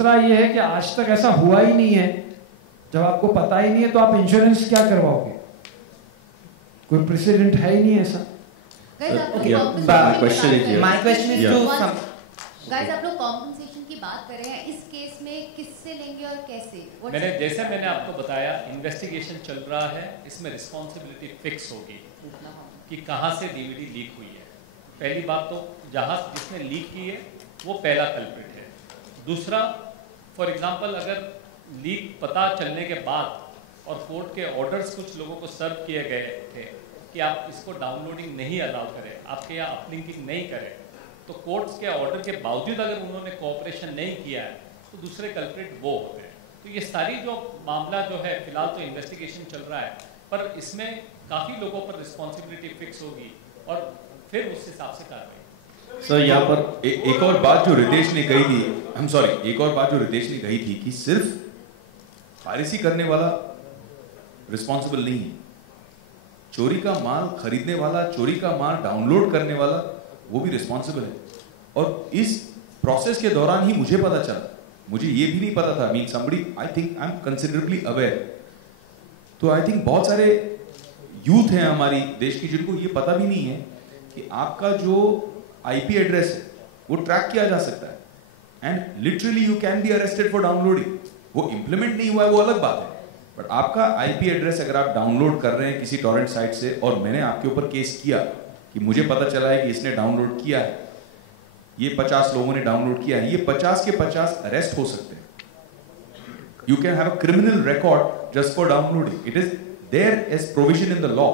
दूसरा ये है कि आज तक ऐसा हुआ ही नहीं है, जब आपको पता ही नहीं है तो आप इंश्योरेंस क्या करवाओगे? कोई प्रेसिडेंट है ही नहीं ऐसा। My question is to some. Guys, आप लोग कॉम्पनसेशन की बात कर रहे हैं, इस केस में किससे लेंगे और कैसे? मैंने आपको बताया, इन्वेस्टिगेशन चल रहा है, इसमें रिस्पॉन्सिबिलिटी फिक्स होगी कि कहाँ से डीवीडी लीक हुई है। पहली बात तो जहाँ जिसने लीक की है वो पहला कल्प्रिट है। दूसरा, फॉर एग्जांपल अगर लीक पता चलने के बाद और कोर्ट के ऑर्डर्स कुछ लोगों को सर्व किए गए थे कि आप इसको डाउनलोडिंग नहीं अलाउ करें, आपके यहाँ अपलिंकिंग नहीं करें, तो कोर्ट्स के ऑर्डर के बावजूद अगर उन्होंने कोऑपरेशन नहीं किया है तो दूसरे कल्प्रिट वो होते हैं। तो ये सारी जो मामला जो है, फिलहाल तो इन्वेस्टिगेशन चल रहा है, पर इसमें काफ़ी लोगों पर रिस्पॉन्सिबिलिटी फिक्स होगी और फिर उस हिसाब से कार्रवाई। सर यहाँ पर एक और बात जो रितेश ने कही थी, एक और बात जो रितेश ने कही थी कि सिर्फ पायरेसी करने वाला रिस्पॉन्सिबल नहीं है, चोरी का माल खरीदने वाला, चोरी का माल डाउनलोड करने वाला, वो भी रिस्पॉन्सिबल है। और इस प्रोसेस के दौरान ही मुझे पता चला, मुझे ये भी नहीं पता था, mean somebody I think I am considerably aware. तो आई थिंक बहुत सारे यूथ हैं हमारी देश की जिनको ये पता भी नहीं है कि आपका जो आईपी एड्रेस है वो ट्रैक किया जा सकता है and literally you can be arrested for downloading. वो इंप्लीमेंट नहीं हुआ है वो अलग बात है, बट आपका आईपी एड्रेस अगर आप डाउनलोड कर रहे हैं किसी टॉरेंट साइट से और मैंने आपके ऊपर केस किया कि मुझे पता चला है कि इसने डाउनलोड किया है, ये 50 लोगों ने डाउनलोड किया है, ये 50 के 50 अरेस्ट हो सकते हैं। You can have a criminal record just for downloading. It is there as provision in the law.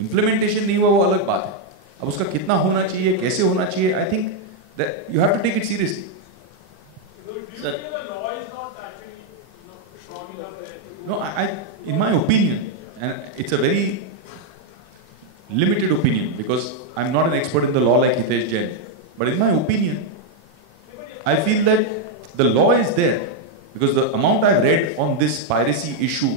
Implementation नहीं हुआ वो अलग बात है। अब उसका कितना होना चाहिए, कैसे होना चाहिए, I think that you have to take it seriously. No, in my opinion, and it's a very limited opinion because I'm not an expert in the law like Hitesh Jain, but in my opinion, I feel that the law is there because the amount I've read on this piracy issue,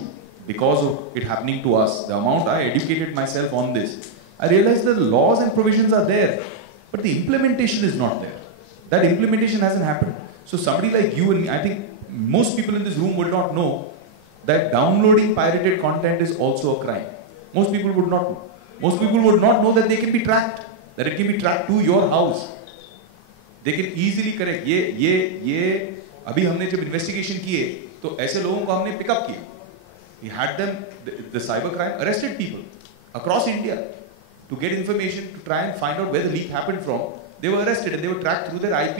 because of it happening to us, the amount I educated myself on this, I realized that the laws and provisions are there, but the implementation is not there. That implementation hasn't happened. So somebody like you and me, I think most people in this room would not know that downloading pirated content is also a crime. Most people would not know. Most people would not know that they can be tracked, that it can be tracked to your house. They can easily correct. ये अभी हमने जब investigation किए तो ऐसे लोगों को हमने पिकअप किया. We had them, the cyber crime arrested people across India to get information to try and find out where the leak happened from. They were arrested and they were tracked through their IP,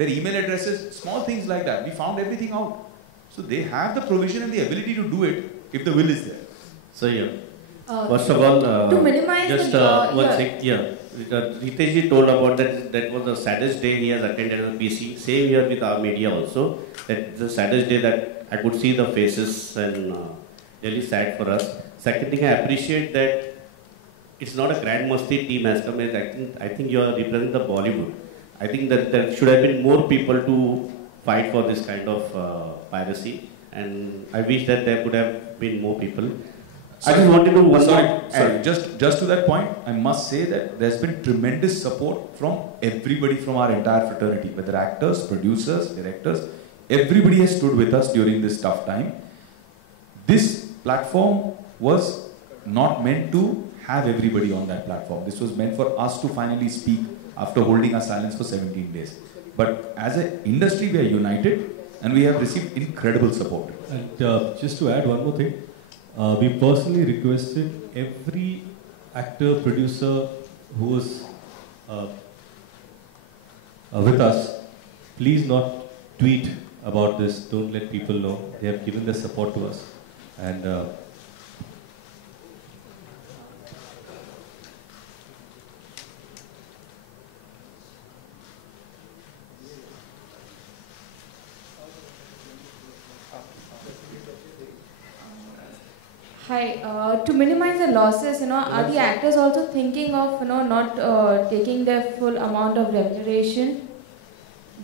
their email addresses, small things like that. We found everything out. So they have the provision and the ability to do it if the will is there. So first of all, to minimize just one thing. Ritesh ji told about that was the saddest day he has attended on PC. Same here with our media also. That the saddest day that I could see the faces and really sad for us. Second thing, I appreciate that it's not a grand masti team has come. I think you are representing the Bollywood. I think that there should have been more people to fight for this kind of piracy, and I wish that there could have been more people. I just wanted to sorry, just to that point, I must say that there's been tremendous support from everybody from our entire fraternity, whether actors, producers, directors, everybody has stood with us during this tough time. This platform was not meant to have everybody on that platform. This was meant for us to finally speak after holding our silence for 17 days. But as an industry, we are united and we have received incredible support. And just to add one more thing, we personally requested every actor, producer who was with us, please not tweet about this, don't let people know. They have given their support to us. And Hi, to minimize the losses, are the actors also thinking of, not taking their full amount of remuneration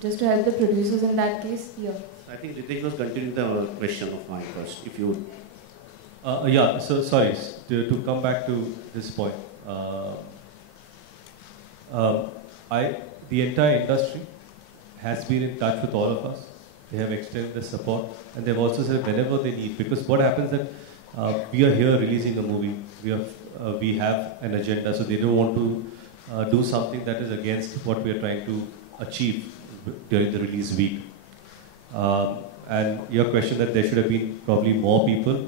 just to help the producers in that case? Yeah. I think Ritesh was continuing the question of mine first, if you... yeah, so sorry, to come back to this point. The entire industry has been in touch with all of us They have extended the support, and they've also said whenever they need. Because what happens that we are here releasing a movie. We have an agenda, so they don't want to do something that is against what we are trying to achieve during the release week. And your question that there should have been probably more people.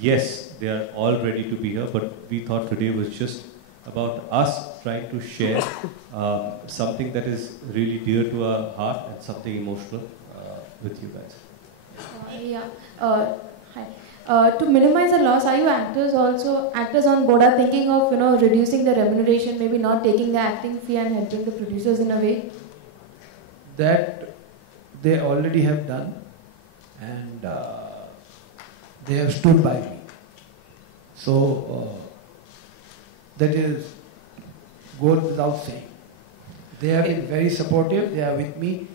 Yes, they are all ready to be here, but we thought today was just about us trying to share something that is really dear to our heart and something emotional with you guys. Hi. To minimize the loss, are you actors on board are thinking of reducing the remuneration, maybe not taking the acting fee and helping the producers in a way? That they already have done, and they have stood by me. So that is goes without saying. They have been very supportive. They are with me,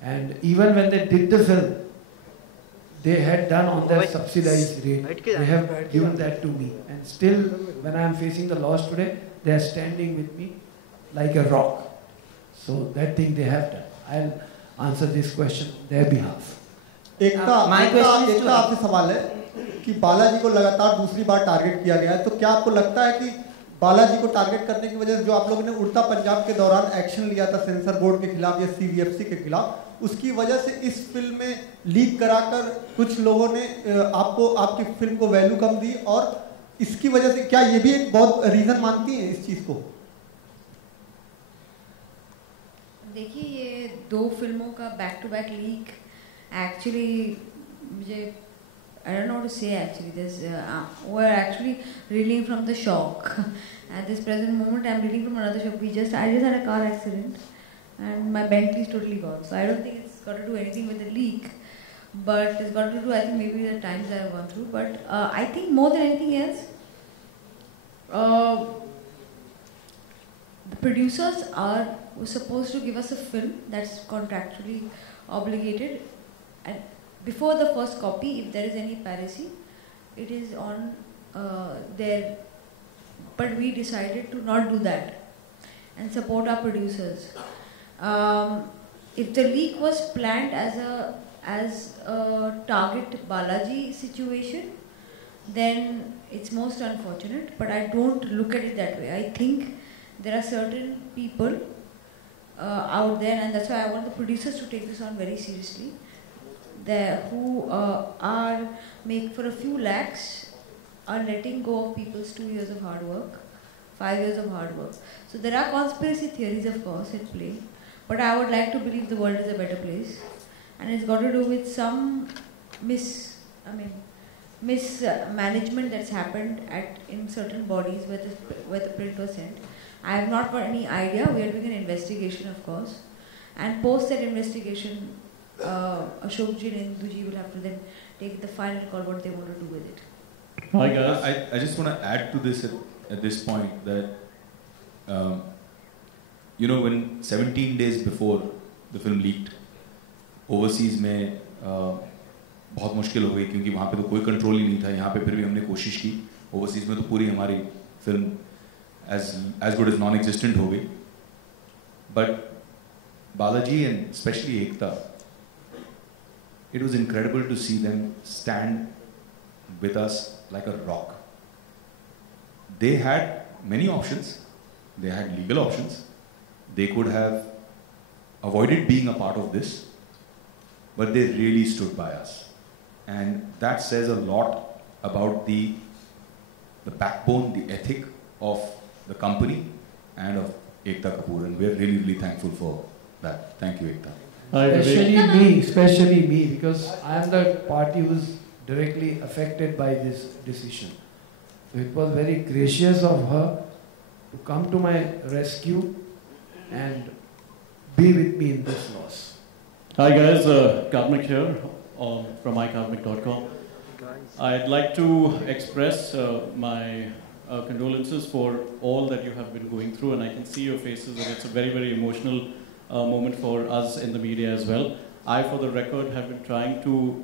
and even when they did the film, they had done on their subsidized rate. They have given that to me, and still, when I am facing the loss today, they are standing with me like a rock. So that thing they have done. I'll answer this question on their behalf. एकता आपसे सवाल है कि बालाजी को लगातार दूसरी बार target किया गया है, तो क्या आपको लगता है कि बालाजी को टारगेट करने की वजह से जो आप लोगों ने उड़ता पंजाब के दौरान एक्शन लिया था सेंसर बोर्ड के खिलाफ या CVFC के खिलाफ, उसकी वजह से इस फिल्म में लीक कराकर कुछ लोगों ने आपकी फिल्म को वैल्यू कम दी, और इसकी वजह से क्या ये भी एक बहुत रीजन मानती हैं इस चीज को? देखिए, ये दो फिल्मों का back to back leak actually मुझे I don't know what to say actually. We're actually reeling from the shock. At this present moment, I'm reeling from another shock. I just had a car accident and my Bentley is totally gone. So I don't think it's got to do anything with the leak. But it's got to do, I think, maybe the times I've gone through. But I think more than anything else, the producers were supposed to give us a film that's contractually obligated. And before the first copy, if there is any piracy, it is on there. But we decided to not do that and support our producers. If the leak was planned as a target Balaji situation, then it's most unfortunate. But I don't look at it that way. I think there are certain people out there, and that's why I want the producers to take this on very seriously. Who are make for a few lakhs are letting go of people's 2 years of hard work, 5 years of hard work. So there are conspiracy theories, of course, at play. But I would like to believe the world is a better place, and it's got to do with some mismanagement that's happened in certain bodies where the print was sent. I have not got any idea. We are doing an investigation, of course, and post that investigation, Ashokji and Induji will have to then take the final call what they want to do with it. Hi guys. I just want to add to this at this point that when 17 days before the film leaked, overseas में बहुत मुश्किल हो गई क्योंकि वहाँ पे तो कोई कंट्रोल ही नहीं था. यहाँ पे फिर भी हमने कोशिश की. Overseas में तो पूरी हमारी film as good as non-existent हो गई. But Balaji and especially Ekta, it was incredible to see them stand with us like a rock. They had many options. They had legal options. They could have avoided being a part of this, but they really stood by us. And that says a lot about the backbone, the ethic of the company and of Ekta Kapoor. And we're really, really thankful for that. Thank you, Ekta. Especially me, because I am the party who's directly affected by this decision. So it was very gracious of her to come to my rescue and be with me in this loss. Hi guys, Karmik here from mykarmik.com. I'd like to express my condolences for all that you have been going through, and I can see your faces, and it's a very, very emotional moment for us in the media as well. I, for the record, have been trying to,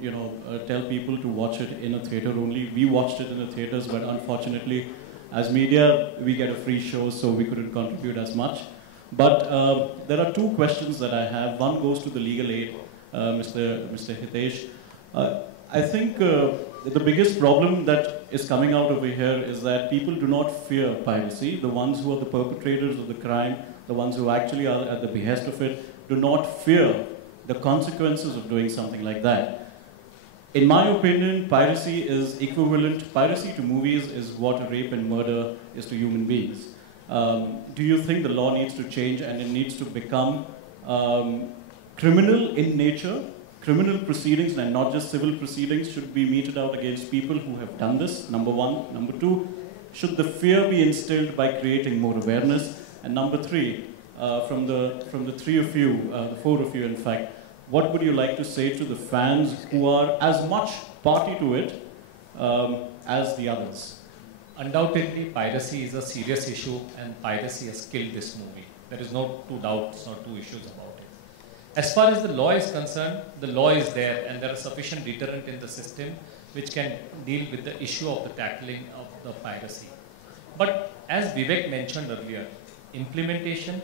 tell people to watch it in a theatre only. We watched it in the theatres, but unfortunately, as media, we get a free show, so we couldn't contribute as much. But there are two questions that I have. One goes to the legal aid. Mr. Hitesh. I think the biggest problem that is coming out over here is that people do not fear piracy. The ones who are the perpetrators of the crime, the ones who actually are at the behest of it, do not fear the consequences of doing something like that. In my opinion, piracy to movies is what rape and murder is to human beings. Do you think the law needs to change and it needs to become criminal in nature? Criminal proceedings and not just civil proceedings should be meted out against people who have done this, number one. Number two, should the fear be instilled by creating more awareness? And number three, from the three of you, the four of you in fact, what would you like to say to the fans who are as much party to it as the others? Undoubtedly, piracy is a serious issue and piracy has killed this movie. There is no two doubts, no two issues about it. As far as the law is concerned, the law is there and there is sufficient deterrent in the system which can deal with the issue of the tackling of the piracy. But as Vivek mentioned earlier, implementation,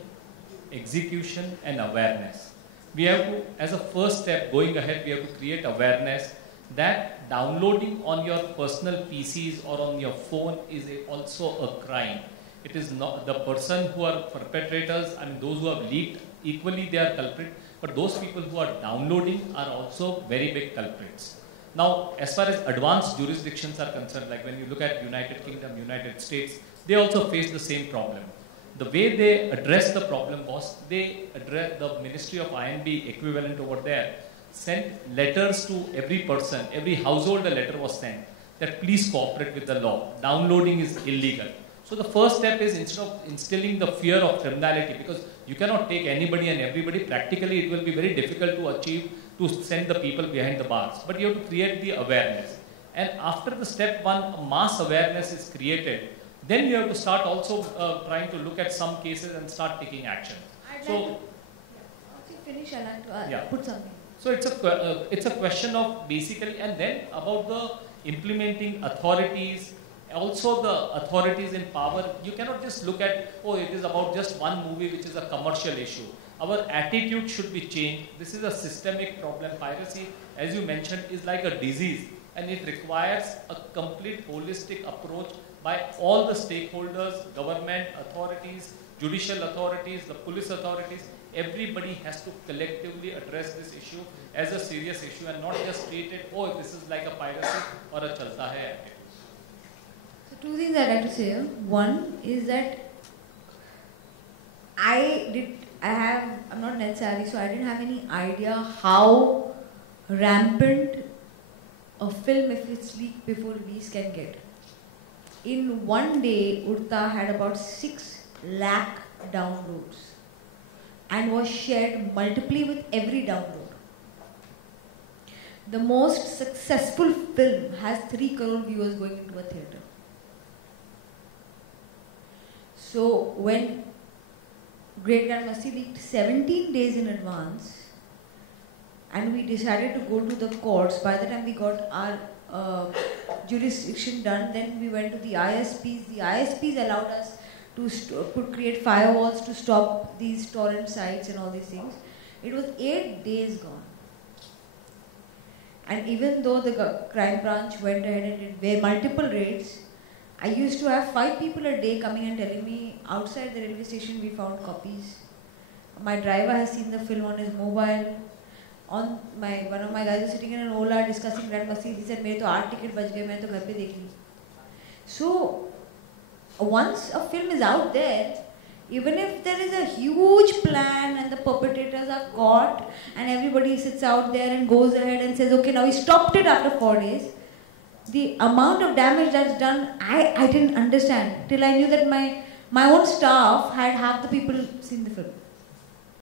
execution and awareness. We have to, as a first step going ahead, we have to create awareness that downloading on your personal PCs or on your phone is also a crime. It is not the person who are perpetrators, I mean those who have leaked, equally they are culprit, but those people who are downloading are also very big culprits. Now, as far as advanced jurisdictions are concerned, like when you look at United Kingdom, United States, they also face the same problem. The way they addressed the problem was they addressed the Ministry of INB equivalent over there, sent letters to every person, every household a letter was sent that please cooperate with the law. Downloading is illegal. So the first step is instead of instilling the fear of criminality, because you cannot take anybody and everybody, practically it will be very difficult to achieve, to send the people behind the bars. But you have to create the awareness. And after the step one, mass awareness is created, then you have to start also trying to look at some cases and start taking action. Finish, I'd like to put something. So it's a question of basically, and then about the implementing authorities, also the authorities in power. You cannot just look at, oh, it is about just one movie which is a commercial issue. Our attitude should be changed. This is a systemic problem. Piracy, as you mentioned, is like a disease and it requires a complete holistic approach by all the stakeholders, government authorities, judicial authorities, the police authorities. Everybody has to collectively address this issue as a serious issue and not just treat it, oh, this is like a piracy or a chalta hai attitude. So two things I'd like to say. One is that I'm not net savvy, so I didn't have any idea how rampant a film, if it's leaked before release, can get. In one day, Urta had about 6 lakh downloads and was shared multiply with every download. The most successful film has 3 crore viewers going into a theatre. So when Great Grand Masti leaked 17 days in advance and we decided to go to the courts, by the time we got our jurisdiction done, then we went to the ISPs. The ISPs allowed us to create firewalls to stop these torrent sites and all these things. It was 8 days gone. And even though the crime branch went ahead and did multiple raids, I used to have 5 people a day coming and telling me, outside the railway station we found copies. My driver has seen the film on his mobile. One of my guys was sitting in an Ola discussing Grand Masti. He said, "Mere to 8 ticket bach gaye, main to ghar pe dekh li." So once a film is out there, even if there is a huge plan and the perpetrators are caught and everybody sits out there and goes ahead and says, okay, now we stopped it after 4 days, the amount of damage that's done, I didn't understand till I knew that my own staff had half the people seen the film.